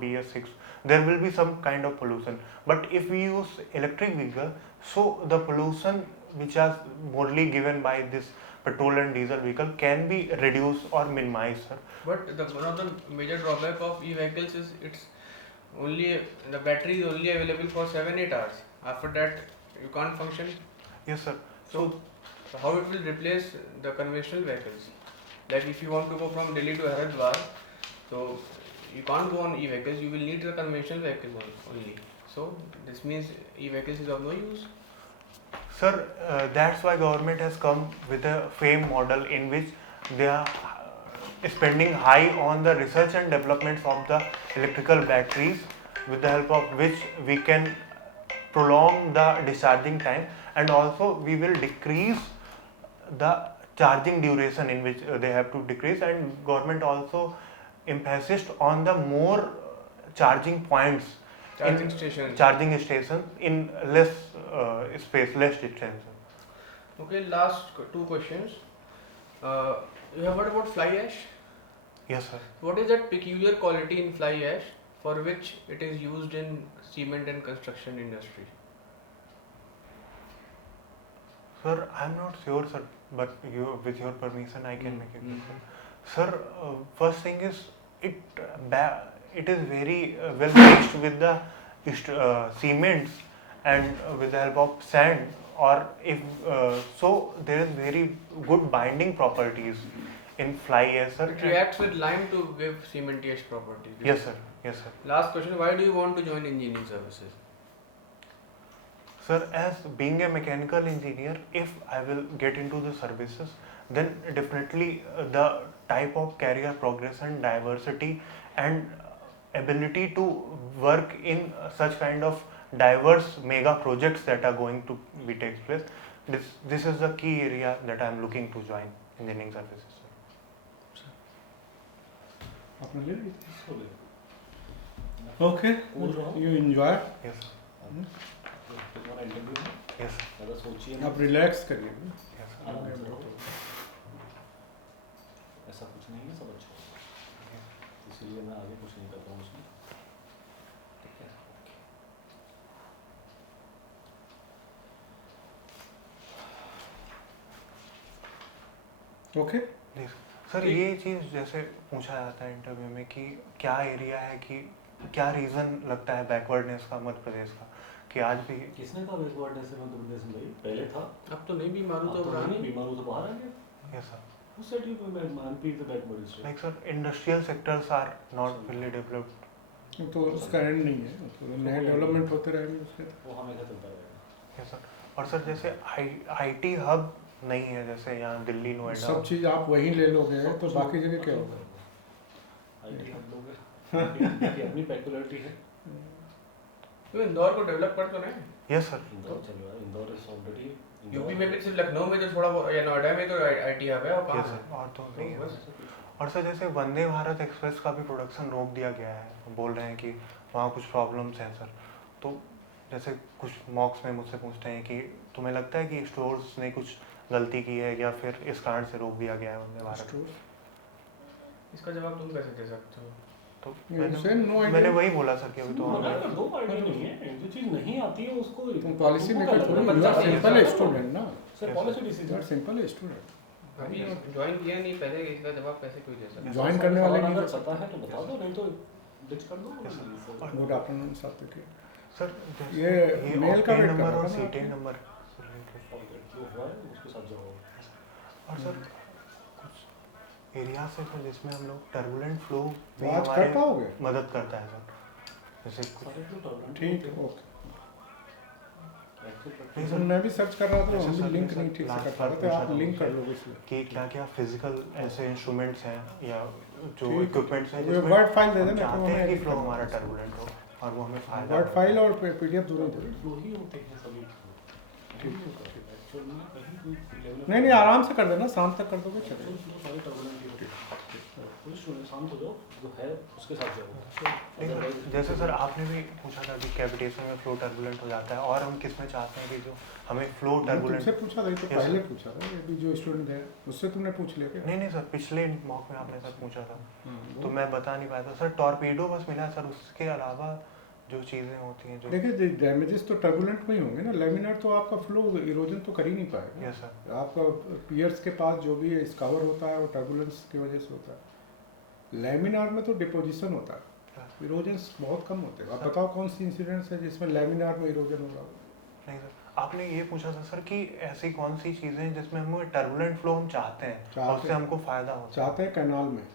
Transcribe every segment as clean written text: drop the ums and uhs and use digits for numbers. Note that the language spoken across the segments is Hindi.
BS6, there will be some kind of pollution. But if we use electric vehicle, so the pollution which is morely given by this petrol and diesel vehicle can be reduced or minimized, sir. But one of the major drawback of e-vehicles is it's only the battery is only available for 7-8 hours. After that, you can't function. Yes, sir. So how it will replace the conventional vehicles? Like if you want to go from Delhi to Haridwar, so you can't go on e-vehicles. You will need the conventional vehicles only. So this means e-vehicles is of no use. Sir, that's why government has come with a FAME model in which they are spending high on the research and development of the electrical batteries, with the help of which we can prolong the discharging time, and also we will decrease the charging duration in which they have to decrease, and government also emphasis on the more charging points, Charging stations. charging stations in less space, less distance. Okay, last two questions. You have heard about fly ash? Yes, sir. What is that peculiar quality in fly ash for which it is used in cement and construction industry? Sir, I'm not sure, sir, but with your permission, I can make a question. Sir, first thing is it is very well mixed with the cements and with the help of sand, or if so, there is very good binding properties in fly ash, sir. It reacts with lime to give cementitious properties. Yes, sir. Yes, sir. Last question: why do you want to join engineering services? Sir, as being a mechanical engineer, if I will get into the services, then definitely the type of career progression, diversity, and ability to work in such kind of diverse mega projects that are going to be take place. This is the key area that I am looking to join engineering services. Okay, you enjoy. Yes, sir. तुम्हारा इंटरव्यू है Yes, sir. ज़्यादा सोचिए आप रिलैक्स करिए Yes, sir. आराम से रहो ऐसा कुछ नहीं है सब अच्छा होगा इसीलिए मैं आगे कुछ नहीं करता हूँ उसमें ठीक है ओके जी सर, ये चीज़ जैसे पूछा जाता है इंटरव्यू में कि क्या एरिया है, कि क्या रीज़न लगता है बैकवर्डनेस का मध्य प्रदेश का, कि आज भी किसने कहा बैकवर्डनेस है मध्य प्रदेश में भाई पहले था अब तो नहीं बीमारू अब तो तो रहा नहीं नहीं। बीमारू तो बाहर आ गया yes sir, Who said you MP is a backward state? Like sir industrial sectors are not fully developed. तो उसका एंड नहीं है, तो नए डेवलपमेंट होते रहेंगे उसके। वो हमेशा चलता रहेगा। यस सर, और सर जैसे IT हब नहीं है, जैसे यहाँ दिल्ली, नोएडा, सब चीज़ आप वहीं ले लोगे तो बाकी जगह क्या होगा? IT हम लोग की अपनी पेक्युलरिटी है। तो इंदौर को डेवलप कर तो रहे। यस सर, इंदौर चल रहा है, इंदौर इज ऑलरेडी यूपी में भी सिर्फ लखनऊ में जो थोड़ा या नोएडा में तो IT हब है, और यस कहाँ सर, और तो नहीं है। बस और सर जैसे वंदे भारत एक्सप्रेस का भी प्रोडक्शन रोक दिया गया है, बोल रहे हैं कि वहाँ कुछ प्रॉब्लम्स हैं सर। तो जैसे कुछ मॉक्स में मुझसे पूछते हैं कि तुम्हें लगता है कि स्टोर्स ने कुछ गलती की है या फिर इस कारण से रोक दिया गया है वंदे भारत? इसका जवाब तुम कैसे दे सकते हो? तो no मैंने वही बोला सर कि अभी तो दो आइडिया नहीं है, जो चीज नहीं आती है उसको तुम पॉलिसी मेकर थोड़ी, यू आर सिंपल स्टूडेंट ना, sir policy you are decision simple student. अभी ज्वाइन किया नहीं पहले, इसका जवाब कैसे कोई दे सकता है? ज्वाइन करने वाले नहीं अगर कर पता है तो बता दो, नहीं तो डिच कर दो। गुड आफ्टरनून सात्विक। सर ये मेल का ऑक्टेन वेट नंबर कर और रहा था ना सीटेन नंबर। जो हुआ है उसके साथ जाओ। और सर कुछ एरिया से सर जिसमें हम लोग टर्बुलेंट फ्लो भी तो आज हमारे कर पाओगे? मदद करता है सर, जैसे कुछ सारे जो टर्बुलेंट ठीक है, ओके। नहीं सर, मैं भी सर्च कर रहा था, जैसे हम भी सर लिंक ने नहीं ठीक से लास्ट कर पा बार रहे थे, पूछा आप था लिंक मुझसे कर लोगे इसलिए। कि क्या क्या फिजिकल ऐसे इंस्ट्रूमेंट्स हैं या जो ठीक। इक्विपमेंट्स हैं ये जिसमें वर्ड फाइल दे हम देना, तो चाहते हैं हमें कि फ्लो हमारा टर्बुलेंट हो और वो हमें फायदा वर्ड हो। फाइल और PDF दोनों दे देना। फ्लो ही होते हैं सभी। ठीक है, एक्चुअल में कहीं कोई लेवल नहीं आराम से कर देना, शाम तक कर दोगे चलेगा। फ्लो सारे टर्बुलेंट ही होते हैं। कोई स्टूडेंट शांत हो जाओ, जो है उसके साथ जाओ। नहीं अदरवाइज जैसे सर आपने भी पूछा था कि कैविटेशन में फ्लो टर्बुलेंट हो जाता है, और हम किस में चाहते हैं कि जो हमें फ्लो मैंने टर्बुलेंट। तुमसे पूछा था, ये तो Yes, पहले sir. पूछा था, ये भी जो स्टूडेंट है उससे तुमने पूछ लिया क्या? नहीं नहीं सर, पिछले मॉक में आपने सर पूछा था हाँ, तो मैं बता नहीं पाया था सर। टॉर्पीडो बस मिला है सर, उसके अलावा जो चीज़ें होती हैं जो। देखिए डैमेजेस तो टर्बुलेंट में ही होंगे ना, लेमिनार तो आपका फ्लो इरोजन तो कर ही नहीं पाएगा। Yes sir. आपका पियर्स के पास जो भी स्कावर होता है वो टर्बुलेंस की वजह से होता है। लेमिनार में तो डिपोजिशन होता है, इरोजन्स बहुत कम होते हैं। आप बताओ कौन सी इंसिडेंट्स है जिसमें लेमिनार में इरोजन हो रहा हो? नहीं सर, आपने ये पूछा था सर कि ऐसी कौन सी चीज़ें हैं जिसमें हम टर्बुलेंट फ्लो हम चाहते हैं और उससे हमको फ़ायदा होता है। चाहते हैं कैनाल में,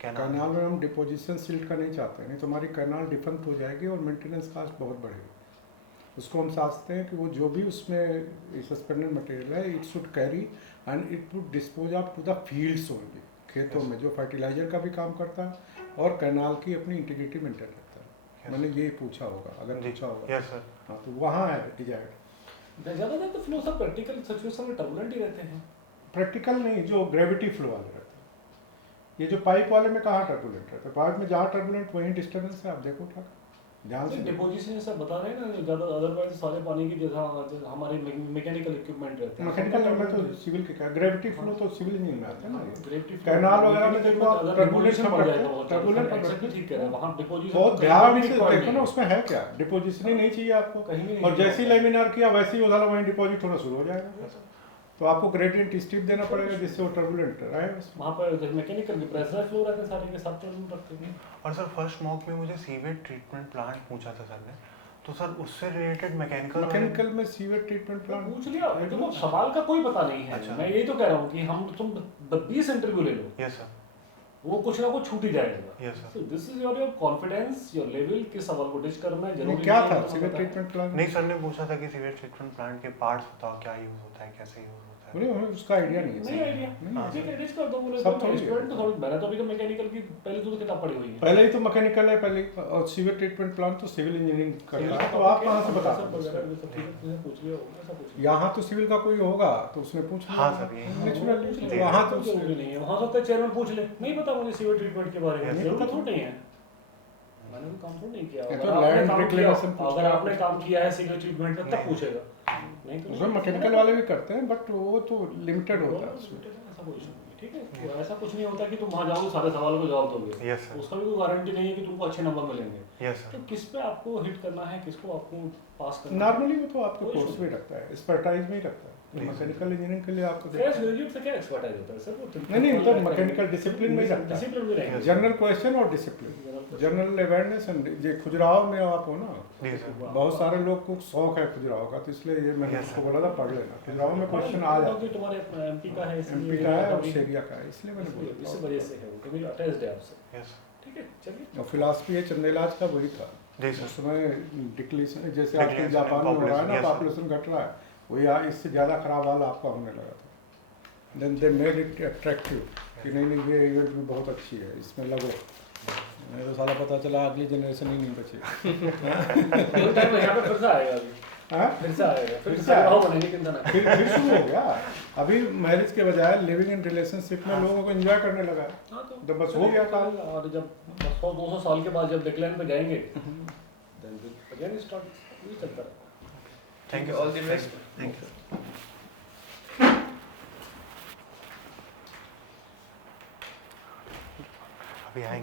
कैनाल कैनाल में हम डिपोजिशन सिल्ट का नहीं चाहते हैं, नहीं तो हमारी कैनाल डिफंक्ट हो जाएगी और मेंटेनेंस कास्ट बहुत बढ़ेगी। उसको हम चाहते हैं कि वो जो भी उसमें सस्पेंडेड मटेरियल है it should carry and it would dispose of to the fields only, खेतों में जो फर्टिलाइजर का भी काम करता है और कैनाल की अपनी इंटीग्रिटी मेंटेन करता है। मैंने ये पूछा होगा, अगर पूछा होगा। Yes sir. हाँ, तो वहाँ है डिजायर्ड। ज़्यादातर तो फ्लो सब प्रैक्टिकल सिचुएशन में टर्बुलेंट ही रहते हैं। प्रैक्टिकल नहीं, जो ग्रेविटी फ्लो वाले रहते हैं। ये जो पाइप वाले में कहाँ टर्बुलेंट रहता है? पाइप में जहाँ टर्बुलेंट वहीं डिस्टर्बेंस है, आप देखो उठा ध्यान से। डिपोजिशन सब बता रहे हैं ना, ज़्यादा अदरवाइज सारे पानी की जैसा हमारे मैकेनिकल इक्विपमेंट रहते हैं। मैकेनिकल में तो सिविल के क्या, ग्रेविटी फ्लो तो सिविल इंजीनियर में आता है ना ये। ग्रेविटी कैनाल वगैरह में देखो आप टर्बुलेंट डिपोजिशन बढ़ जाएगा बहुत। टर्बुलेंट एग्जैक्टली ठीक कह रहे हैं, वहाँ डिपोजिशन बहुत ध्यान से देखो ना, उसमें है क्या, डिपोजिशन ही नहीं चाहिए आपको। कहीं भी नहीं और जैसे ही लेमिनार किया वैसे ही उधर वहीं डिपॉजिट होना शुरू हो जाएगा। तो आपको ग्रेडियंट स्टिप देना पड़ेगा जिससे वो टर्बुलेंट रहे। वहाँ पर मैकेनिकल प्रेशर फ्लो रहते हैं सारे के साथ टर्बुलेंट रखते हैं। और सर फर्स्ट मॉक में मुझे सीवेज ट्रीटमेंट प्लांट पूछा था सर ने, तो सर उससे रिलेटेड मैकेनिकल में सीवेज ट्रीटमेंट प्लांट पूछ लिया, देखो सवाल का कोई पता नहीं है। अच्छा। मैं यही तो कह रहा हूँ कि हम तुम 20 इंटरव्यू ले लो, यस सर। वो कुछ ना कुछ छूट ही जाएगा। Yes sir. So this is your confidence, your level, किस सवाल को डिच करना है जरूरी क्या नहीं है था कि सीवेज तुम्हें ट्रीटमेंट प्लांट? नहीं सर ने पूछा था कि सीवेज ट्रीटमेंट प्लांट के पार्ट्स बताओ, क्या यूज होता है, कैसे यूज होता है। बोले हमें उसका आइडिया नहीं नहीं है। आइडिया, हाँ। ठीक है डिच कर दो। बोले सब तो थोड़ी है। स्टूडेंट तो थोड़ी, मैंने तो अभी तो मैकेनिकल की पहले तो किताब पढ़ी हुई है। पहले ही तो मैकेनिकल है पहले, और सीवेज ट्रीटमेंट प्लांट तो सिविल इंजीनियरिंग करता है। तो आप कहाँ से बता सकते हो? पूछ लिया होगा, ऐसा पूछ लिया। यहाँ तो सिविल का कोई होगा तो उसने पूछ लिया। हाँ सर, यही। नेचुरली वहाँ तो जरूरी नहीं है, वहाँ सकता है चेयरमैन पूछ ले, नहीं पता मुझे सीवेज ट्रीटमेंट के बारे में, Yes. जरूरत थोड़ी नहीं है। मैंने तो काम थोड़ी नहीं किया। ये अगर तो आपने land काम reclamation किया, पूछता अगर है। आपने काम किया है सीवेज ट्रीटमेंट में तब नहीं। पूछेगा, नहीं तो उसमें मैकेनिकल वाले भी करते हैं बट वो तो लिमिटेड होता है उसमें। ऐसा कोई इशू नहीं है, ठीक है। तो ऐसा कुछ नहीं होता कि तुम वहाँ जाओगे सारे सवाल को जवाब दोगे, यस सर। उसका भी कोई गारंटी नहीं है कि तुमको अच्छे नंबर मिलेंगे। यस तो सर। किस पे आपको हिट करना है, किसको आपको पास करना है। नॉर्मली वो तो आपके कोई कोर्स issue में रखता है, एक्सपर्टाइज में ही रखता है। जी, मैकेनिकल इंजीनियरिंग के लिए आपको फ्रेश ग्रेजुएट से क्या एक्सपर्टाइज होता है सर? वो नहीं मतलब मैकेनिकल डिसिप्लिन में ही रखता है। डिसिप्लिन में रहेंगे। जनरल क्वेश्चन और डिसिप्लिन, जनरल अवेयरनेस एंड ये खुजराहो में आप हो ना, जी सर। बहुत सारे लोग को शौक है खुजराहो का, तो इसलिए ये मैंने Yes, उसको sir. बोला था पढ़ लेना। खुजराहो में क्वेश्चन आ जाता है, तुम्हारे एमपी का है, एमपी का है और शेरिया का है, इसलिए मैंने इस बोला। वजह से है वो, कभी अटैच्ड है आपसे, यस ठीक है। चलिए और फिलासफी है चंदेलाज का वही था। जी सर। उसमें डिक्लेशन जैसे आजकल Declination जापान में हो रहा है ना, population, yes, sir. पॉपुलेशन घट रहा है, वही इससे ज़्यादा खराब हाल आपका होने लगा था। Then they made it attractive कि नहीं नहीं ये इवेंट भी बहुत अच्छी है, इसमें लगो। मेरे तो साला पता चला अगली जनरेशन ही नहीं बची। जो टाइम यहाँ पे फिर से आएगा अभी, हाँ? फिर से आएगा, फिर फिर से से आएगा। बनेंगे चिंता ना। फिर शुरू हो गया। अभी मैरिज के बजाय लिविंग इन रिलेशनशिप में लोगों को एंजॉय करने लगा है। हाँ तो बस हो गया काम। और जब 100-200 साल के बाद जब डिक्लाइन पे जाएंगे, देन विल अगेन स्टार्ट, ये चलता रहेगा। Thank you, all the best. Thank you. अभी आएंगे।